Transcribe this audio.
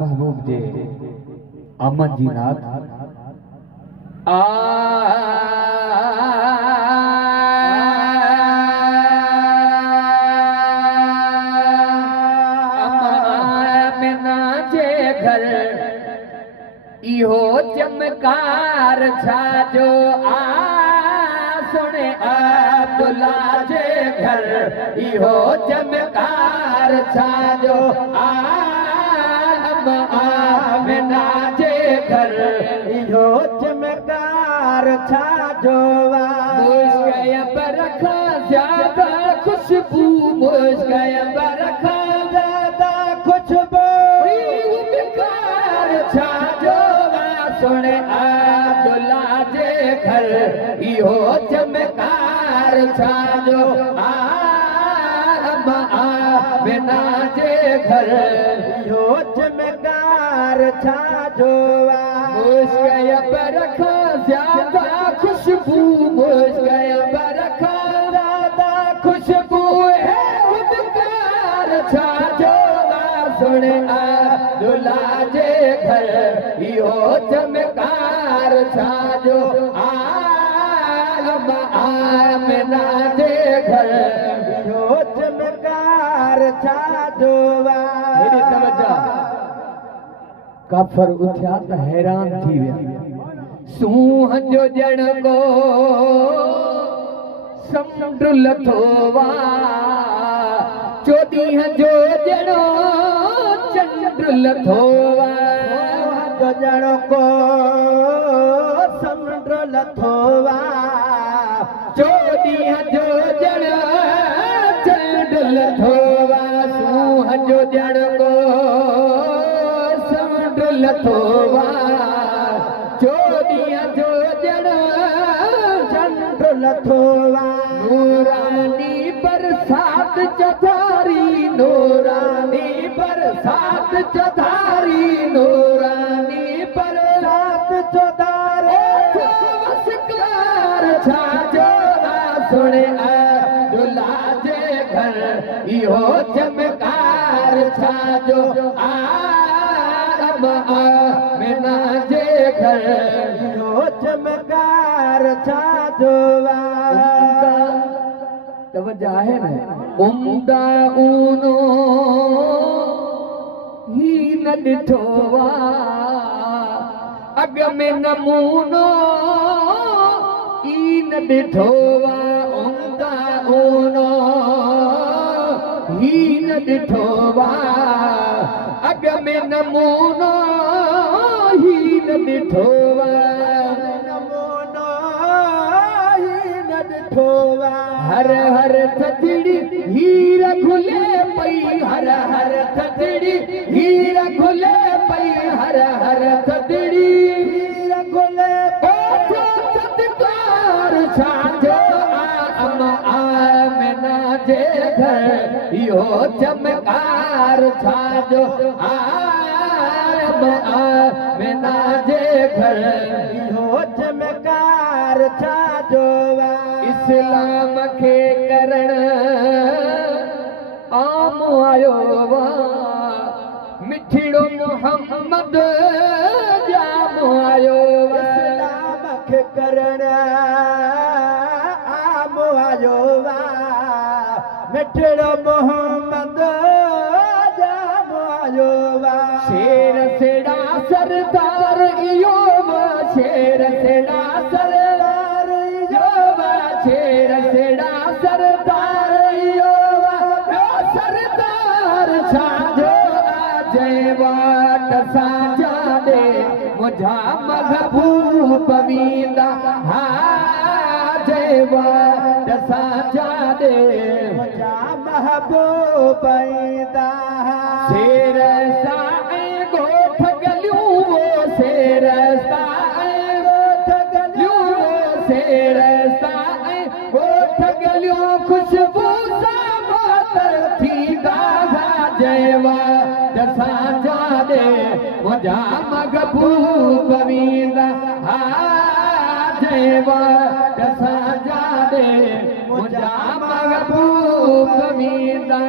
महबूब जी अहमद जी नाथ अमीना जे घर इहो चमकार छाजो सुने अब्दुल्ला जे घर इहो चमकार छाजो अमीना जे घर इहो चमकार छाजो मुश्किल बरख ज्यादा खुशबू मुश्किल बरख ज्यादा खुशबू चमकार छाजो सुने अब्दुल्ला जे घर इहो चमकार छाजो अमीना जे घर इहो चमकार छाजो मुश्किल बरख ज्यादा खुशबू मुश्किल बरख ज्यादा खुशबू है उदकार छाजो सुने अब्दुल्ला जे घर इहो चमकार छाजो अमीना जे घर इहो चमकार छाजो मेरी तवज्जो काफर उठिया त हैरान थी विया सूंह जो जण को समुंड लथो वा चोॾींह जो जणो चंड लथो वा जो जण को समुंड लथो वा चोॾींह जो जण चंड लथो वा सूंह जो जण को समुंड लथो वा चोॾींह जो जण चंड लथो वा नूरानी बरसात चधारी नूरानी बरसात चधारी नूरानी बरसात चौधारे नमस्कार छाजो सुने अब्दुल्ला जे घर इहो चमकार छाजो अमीना जे घर इहो चमकार छाजो तवज्जो आहे न उम्दा ऊनो ही न ॾिठो वा अॻ में नमूनो ई न ॾिठो वा उम्दा ऊनो ही न ॾिठो वा अॻ में नमूनो ही न ॾिठो वा नमूनो ही न ॾिठो वा हर हर थदड़ी हीर खुले पई हर हर थदड़ी हीर खुले पई हर हर थदड़ी हीर खुले सत्कार छाजो अमीना जे घर इहो चमकार छाजो अमीना जे घर इहो चमकार छाजो इस्लाम खे करण आम आयो वा मिठिड़ो मोहम्मद जाम आयो वा इस्लाम खे करण आम आयो वा मिठड़ो मोहम्मद जाम आयो वा शेर सेड़ा सरदार इयो वा शेर सेड़ा सरदार इयो वा शेर सेड़ा सरदार इयो वा सरदार छाजो जय वाट साजा दे मुझा महबूब वींदा हा जय वाट साजा दे मुझा महबूब ईंदा शेर साईं गोठ गलियूं वो शेर साईं गोठ गलियूं वो शेर साईं गोठ गलियूं खुशबू सां मातर थींदा जय वाट साजा दे मुझा महबूब वींदा हा जय वाट साजा दे मुझा महबूब कमीदा